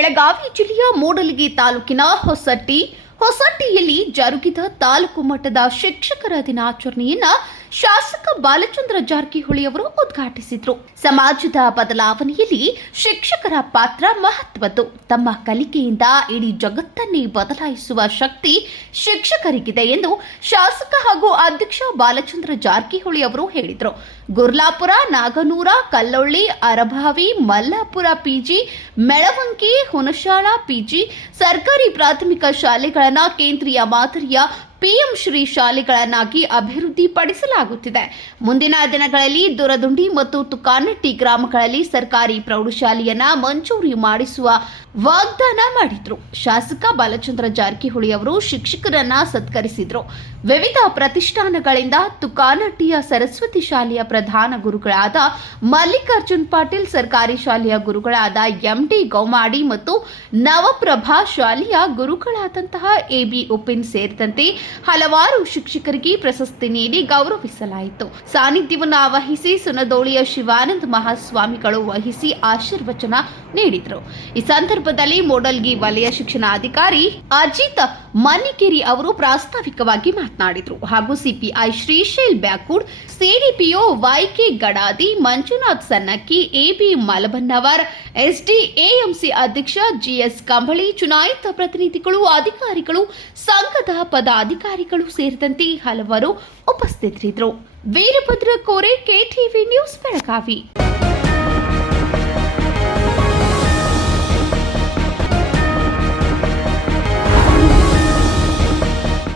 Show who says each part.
Speaker 1: ಬೆಳಗಾವಿ ಜಿಲ್ಲೆಯ ಮೂಡಲಗಿ ತಾಲೂಕಿನ ಹೊಸಟ್ಟಿ ಹೊಸಟ್ಟಿಯಲ್ಲಿ ಜರುಗಿದ ತಾಲೂಕು ಮಟ್ಟದ ಶಿಕ್ಷಕರ ದಿನಾಚರಣೆಯನ್ನ ಶಾಸಕ ಬಾಲಚಂದ್ರ ಜಾರಕಿಹೊಳಿ ಅವರು ಉದ್ಘಾಟಿಸಿದ್ರು. ಸಮಾಜದ ಬದಲಾವಣೆಯಲ್ಲಿ ಶಿಕ್ಷಕರ ಪಾತ್ರ ಮಹತ್ವದ್ದು. ತಮ್ಮ ಕಲಿಕೆಯಿಂದ ಇಡೀ ಜಗತ್ತನ್ನೇ ಬದಲಾಯಿಸುವ ಶಕ್ತಿ ಶಿಕ್ಷಕರಿಗಿದೆ ಎಂದು ಶಾಸಕ ಹಾಗೂ ಅಧ್ಯಕ್ಷ ಬಾಲಚಂದ್ರ ಜಾರಕಿಹೊಳಿ ಅವರು ಹೇಳಿದರು. ಗುರ್ಲಾಪುರ, ನಾಗನೂರ, ಕಲ್ಲೊಳ್ಳಿ, ಅರಭಾವಿ, ಮಲ್ಲಾಪುರ, ಪಿಜಿ, ಮೆಳವಂಕಿ ಹುನಶಾಳ ಪಿಜಿ, ಸರ್ಕಾರಿ ಪ್ರಾಥಮಿಕ ಶಾಲೆಗಳನ್ನ ಕೇಂದ್ರೀಯ ಮಾದರಿಯ ಪಿಎಂ ಶ್ರೀ ಶಾಲೆಗಳನ್ನಾಗಿ ಅಭಿವೃದ್ಧಿಪಡಿಸಲಾಗುತ್ತಿದೆ. ಮುಂದಿನ ದಿನಗಳಲ್ಲಿ ದುರದುಂಡಿ ಮತ್ತು ತುಕಾನಟ್ಟಿ ಗ್ರಾಮಗಳಲ್ಲಿ ಸರ್ಕಾರಿ ಪ್ರೌಢಶಾಲೆಯನ್ನ ಮಂಜೂರಿ ಮಾಡಿಸುವ ವಾಗ್ದಾನ ಮಾಡಿದ್ರು. ಶಾಸಕ ಬಾಲಚಂದ್ರ ಜಾರಕಿಹೊಳಿ ಅವರು ಶಿಕ್ಷಕರನ್ನ ಸತ್ಕರಿಸಿದ್ರು. ವಿವಿಧ ಪ್ರತಿಷ್ಠಾನಗಳಿಂದ ತುಕಾನಟ್ಟಿಯ ಸರಸ್ವತಿ ಶಾಲೆಯ ಪ್ರಧಾನ ಗುರುಗಳಾದ ಮಲ್ಲಿಕಾರ್ಜುನ್ ಪಾಟೀಲ್ ಸರ್ಕಾರಿ ಶಾಲೆಯ ಗುರುಗಳಾದ ಎಂಡಿ ಗೌಮಾಡಿ ಮತ್ತು ನವಪ್ರಭಾ ಶಾಲೆಯ ಗುರುಗಳಾದಂತಹ ಎಬಿ ಉಪಿನ್ ಸೇರಿದಂತೆ ಹಲವಾರು ಶಿಕ್ಷಕರಿಗೆ ಪ್ರಶಸ್ತಿ ನೀಡಿ ಗೌರವಿಸಲಾಯಿತು. ಸಾನ್ನಿಧ್ಯವನ್ನು ವಹಿಸಿ ಸುನದೋಳಿಯ ಶಿವಾನಂದ ಮಹಾಸ್ವಾಮಿಗಳು ವಹಿಸಿ ಆಶೀರ್ವಚನ ನೀಡಿದರು. ಈ ಸಂದರ್ಭದಲ್ಲಿ ಮೋಡಲ್ಗಿ ವಲಯ ಶಿಕ್ಷಣಾಧಿಕಾರಿ ಅಜಿತ್ ಮನ್ನಿಕೇರಿ ಅವರು ಪ್ರಾಸ್ತಾವಿಕವಾಗಿ ಮಾತನಾಡಿದರು. ಹಾಗೂ CPI Shrishail Byakud, CDPO YK Gadadi, Manjunath Sannakki, AB Malabannavar, SDMC ಅಧ್ಯಕ್ಷ ಜಿಎಸ್ ಕಂಬಳಿ, ಚುನಾಯಿತ ಪ್ರತಿನಿಧಿಗಳು, ಅಧಿಕಾರಿಗಳು, ಸಂಘದ ಪದಾಧಿಕಾರಿಗಳು ಸೇರಿದಂತೆ ಹಲವರು ಉಪಸ್ಥಿತರಿದ್ದರು. Veerabhadra Kore KTV news Belagavi.